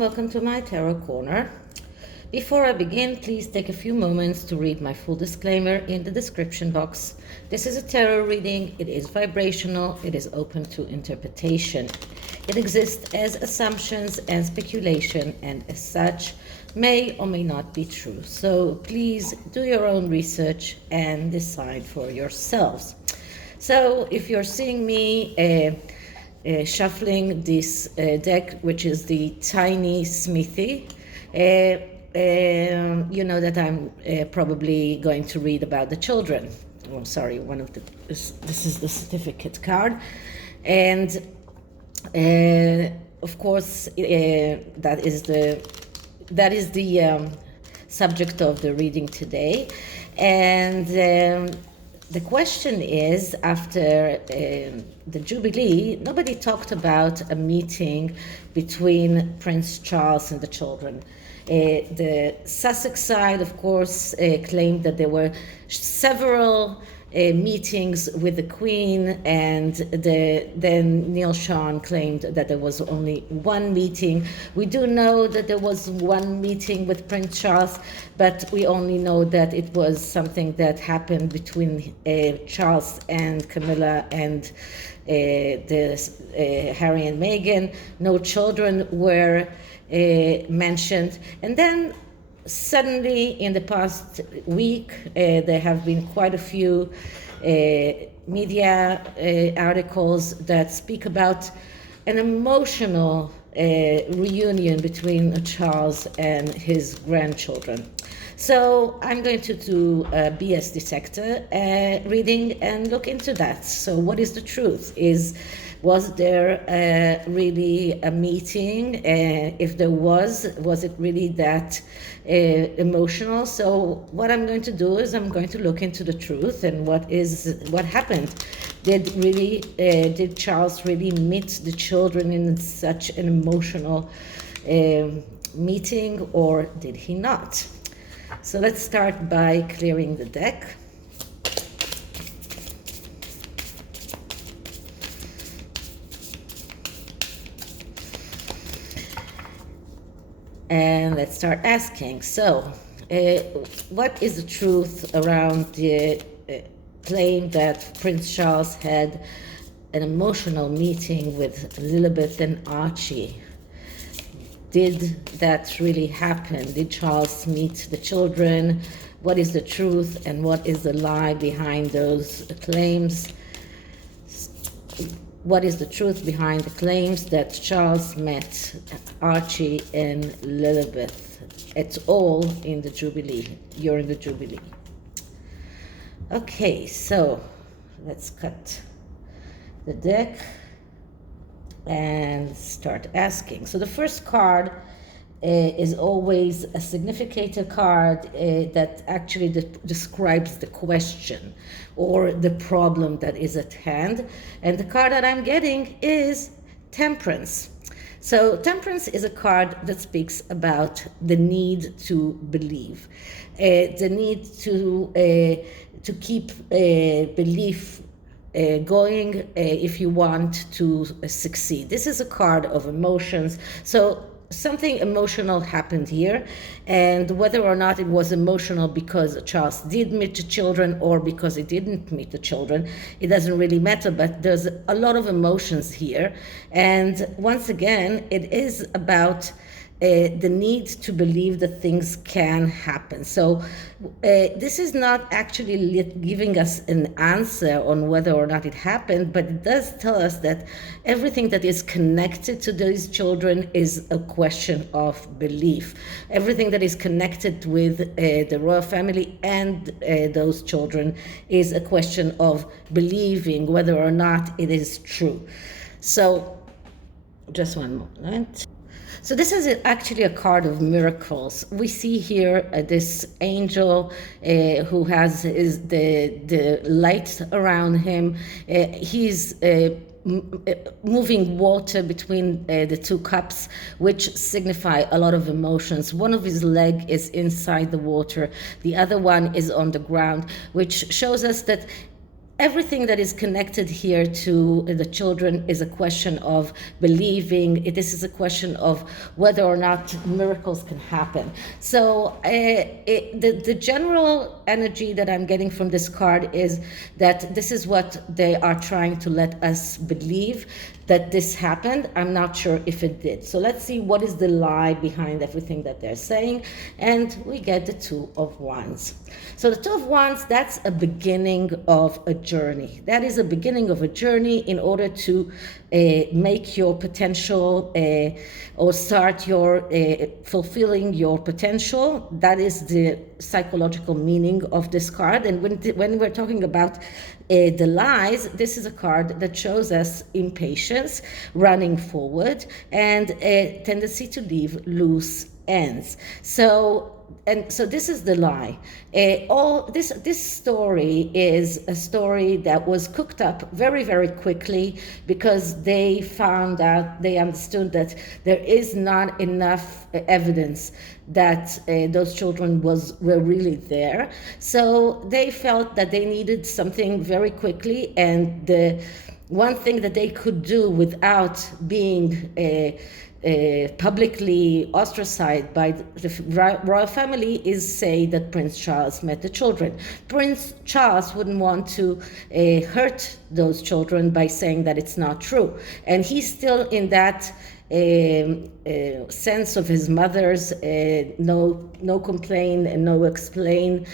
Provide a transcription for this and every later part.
welcome to my Tarot Corner. Before I begin, please take a few moments to read my full disclaimer in the description box. This is a tarot reading, it is vibrational, it is open to interpretation. It exists as assumptions and speculation, and as such, may or may not be true. So please do your own research and decide for yourselves. So if you're seeing me shuffling this deck, which is the tiny Smithy, you know that I'm probably going to read about the children. Oh, sorry, this is the certificate card, and of course that is the subject of the reading today, and the question is, after the Jubilee, nobody talked about a meeting between Prince Charles and the children. The Sussex side, of course, claimed that there were several meetings with the Queen, and then Neil Sean claimed that there was only one meeting. We do know that there was one meeting with Prince Charles, but we only know that it was something that happened between Charles and Camilla and Harry and Meghan. No children were mentioned. And then suddenly, in the past week, there have been quite a few media articles that speak about an emotional reunion between Charles and his grandchildren. So I'm going to do a BS detector reading and look into that. So what is the truth? Was there really a meeting? If there was it really that emotional? So what I'm going to do is I'm going to look into the truth and what happened. Did Charles really meet the children in such an emotional meeting, or did he not? So let's start by clearing the deck. And let's start asking. So, what is the truth around the claim that Prince Charles had an emotional meeting with Lilibet and Archie? Did that really happen? Did Charles meet the children? What is the truth and what is the lie behind those claims? What is the truth behind the claims that Charles met Archie and Lilibet at all in the Jubilee, during the Jubilee? Okay, so let's cut the deck and start asking. So the first card is always a significator card that actually describes the question or the problem that is at hand. And the card that I'm getting is Temperance. So Temperance is a card that speaks about the need to believe, the need to keep belief going if you want to succeed. This is a card of emotions. So something emotional happened here, and whether or not it was emotional because Charles did meet the children or because he didn't meet the children, it doesn't really matter, but there's a lot of emotions here. And once again, it is about the need to believe that things can happen. So this is not actually giving us an answer on whether or not it happened, but it does tell us that everything that is connected to these children is a question of belief. Everything that is connected with the royal family and those children is a question of believing whether or not it is true. So just one moment. So this is actually a card of miracles. We see here this angel who has the light around him. He's moving water between the two cups, which signify a lot of emotions. One of his legs is inside the water. The other one is on the ground, which shows us that everything that is connected here to the children is a question of believing. This is a question of whether or not miracles can happen. So the general energy that I'm getting from this card is that this is what they are trying to let us believe, that this happened. I'm not sure if it did. So let's see what is the lie behind everything that they're saying. And we get the Two of Wands. So the Two of Wands, that's a beginning of a journey. That is a beginning of a journey in order to make your potential or start your fulfilling your potential. That is the psychological meaning of this card. And when we're talking about the lies, this is a card that shows us impatience, running forward, and a tendency to leave loose ends. So this is the lie. This story is a story that was cooked up very, very quickly because they understood that there is not enough evidence that those children were really there. So they felt that they needed something very quickly, and the one thing that they could do without being publicly ostracized by the royal family is say that Prince Charles met the children. Prince Charles wouldn't want to hurt those children by saying that it's not true. And he's still in that sense of his mother's no complain and no explain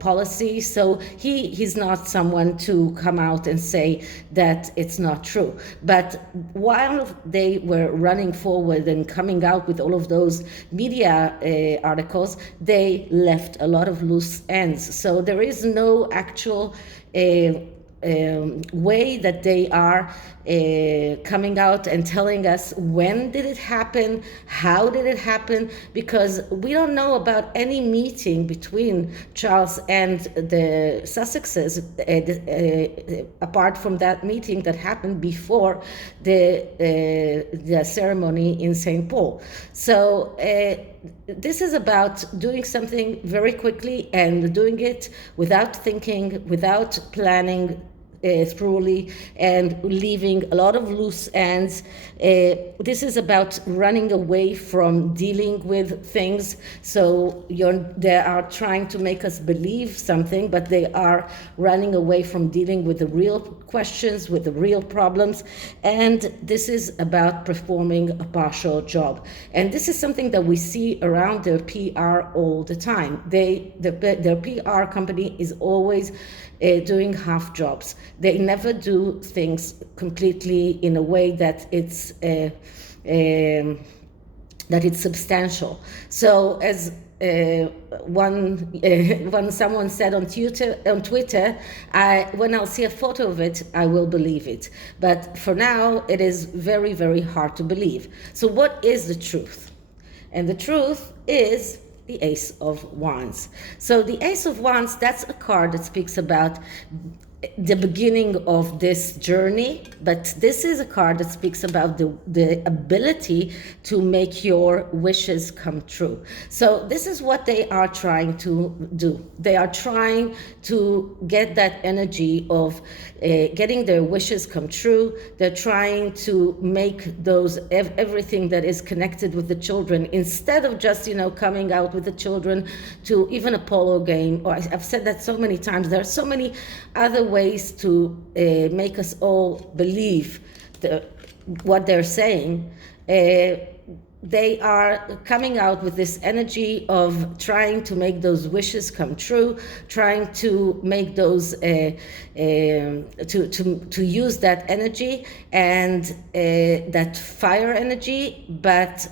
policy. So he's not someone to come out and say that it's not true. But while they were running forward and coming out with all of those media articles, they left a lot of loose ends. So there is no actual way that they are coming out and telling us when did it happen, how did it happen, because we don't know about any meeting between Charles and the Sussexes apart from that meeting that happened before the ceremony in St. Paul. So this is about doing something very quickly and doing it without thinking, without planning thoroughly, and leaving a lot of loose ends. This is about running away from dealing with things. So they are trying to make us believe something, but they are running away from dealing with the real questions, with the real problems. And this is about performing a partial job. And this is something that we see around their PR all the time. Their PR company is always doing half jobs. They never do things completely in a way that it's substantial. So as when someone said on Twitter, when I'll see a photo of it, I will believe it. But for now, it is very, very hard to believe. So what is the truth? And the truth is the Ace of Wands. So the Ace of Wands, that's a card that speaks about the beginning of this journey, but this is a card that speaks about the ability to make your wishes come true. So this is what they are trying to do. They are trying to get that energy of getting their wishes come true. They're trying to make those everything that is connected with the children, instead of just coming out with the children to even a polo game. Or I've said that so many times. There are so many other ways to make us all believe what they're saying. They are coming out with this energy of trying to make those wishes come true, trying to make those to use that energy and that fire energy. But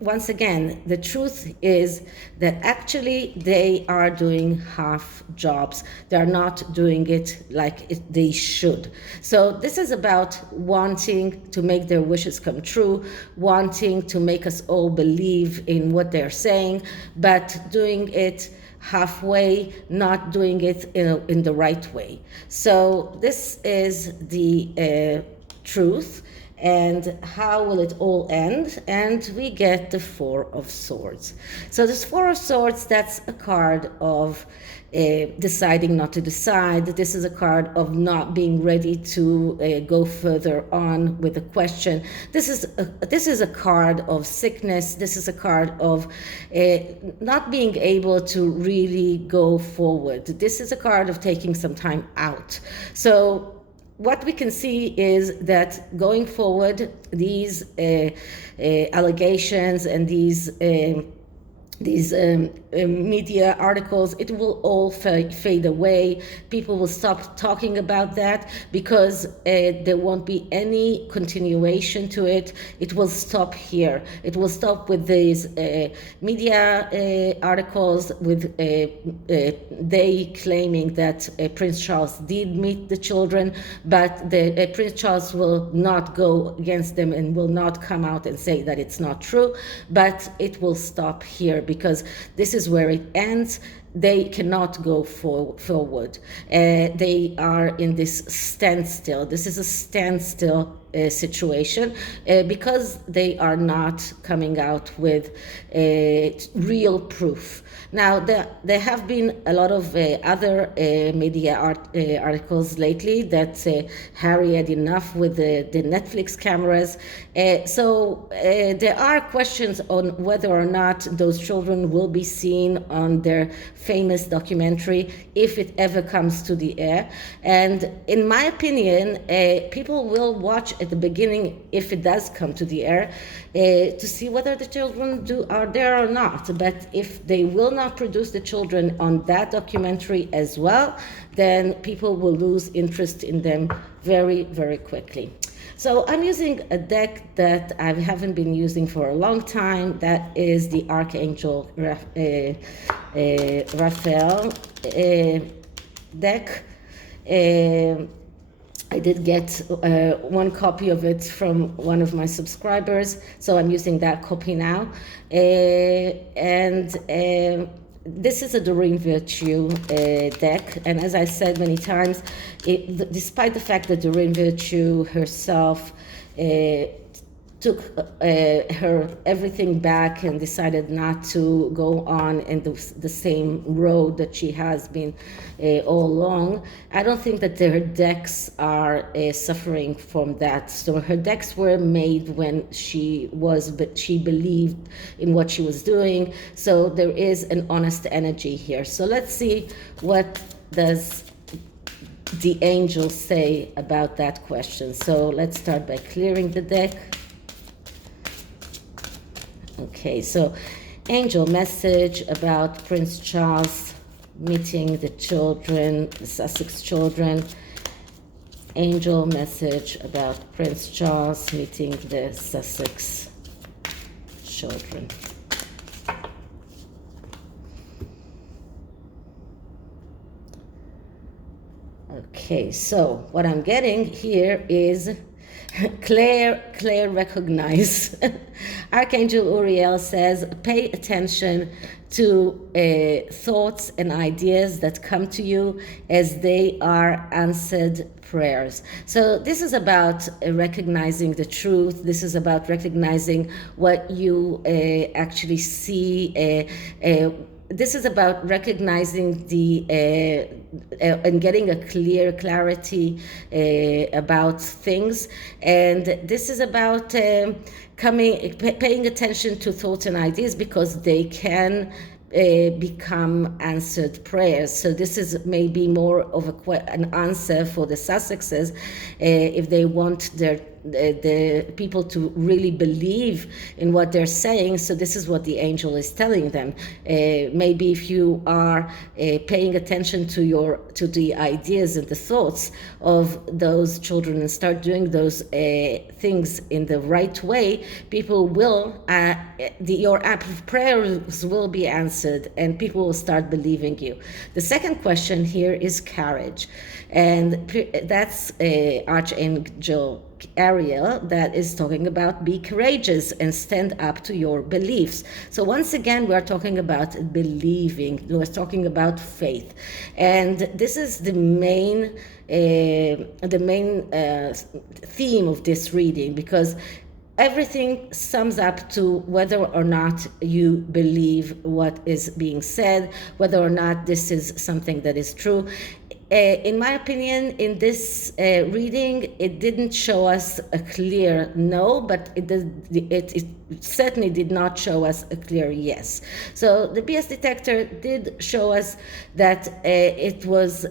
once again, the truth is that actually they are doing half jobs. They're not doing it like they should. So this is about wanting to make their wishes come true, wanting to make us all believe in what they're saying, but doing it halfway, not doing it in the right way. So this is the truth. and how will it all end? And we get the Four of Swords. So this Four of Swords, that's a card of deciding not to decide. This is a card of not being ready to go further on with the question. This is a card of sickness. This is a card of not being able to really go forward. This is a card of taking some time out. So what we can see is that going forward, these allegations and these media articles, it will all fade away. People will stop talking about that because there won't be any continuation to it. It will stop here. It will stop with these media articles, with they claiming that Prince Charles did meet the children, but Prince Charles will not go against them and will not come out and say that it's not true, but it will stop here, because this is where it ends. They cannot go forward. They are in this standstill. This is a standstill situation because they are not coming out with real proof. Now, there have been a lot of other media articles lately that Harry had enough with the Netflix cameras. So there are questions on whether or not those children will be seen on their famous documentary, if it ever comes to the air. And in my opinion, people will watch at the beginning, if it does come to the air, to see whether the children are there or not. But if they will not produce the children on that documentary as well, then people will lose interest in them very, very quickly. So I'm using a deck that I haven't been using for a long time. That is the Archangel Raphael deck. I did get one copy of it from one of my subscribers, so I'm using that copy now. This is a Doreen Virtue deck, and as I said many times, despite the fact that Doreen Virtue herself took her everything back and decided not to go on in the same road that she has been all along, I don't think that her decks are suffering from that. So her decks were made when she believed in what she was doing. So there is an honest energy here. So let's see, what does the angels say about that question. So let's start by clearing the deck. Okay, so angel message about Prince Charles meeting the children, the Sussex children. Angel message about Prince Charles meeting the Sussex children. Okay, so what I'm getting here is Claire recognize. Archangel Uriel says, pay attention to thoughts and ideas that come to you as they are answered prayers. So this is about recognizing the truth. This is about recognizing what you actually see. This is about recognizing and getting a clarity about things, and this is about paying attention to thoughts and ideas, because they can become answered prayers. So this is maybe more of an answer for the Sussexes if they want the people to really believe in what they're saying. So this is what the angel is telling them. Maybe if you are paying attention to the ideas and the thoughts of those children and start doing those things in the right way, people will your prayers will be answered, and people will start believing you. The second question here is courage, and that's Archangel area that is talking about be courageous and stand up to your beliefs. So once again, we're talking about believing, we're talking about faith. And this is the main theme of this reading, because everything sums up to whether or not you believe what is being said, whether or not this is something that is true. In my opinion, in this reading, it didn't show us a clear no, but it certainly did not show us a clear yes. So the BS detector did show us that it was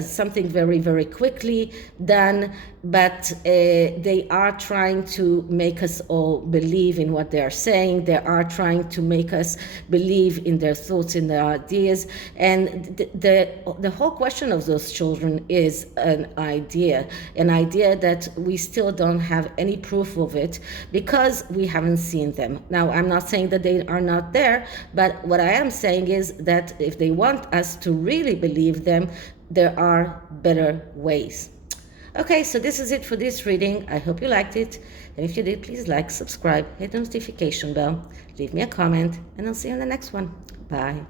something very, very quickly done, but they are trying to make us all believe in what they are saying. They are trying to make us believe in their thoughts, in their ideas. And the whole question of those children is an idea that we still don't have any proof of it because we haven't seen them. Now, I'm not saying that they are not there, but what I am saying is that if they want us to really believe them, there are better ways. Okay, so this is it for this reading. I hope you liked it. And if you did, please like, subscribe, hit the notification bell, leave me a comment, and I'll see you in the next one. Bye.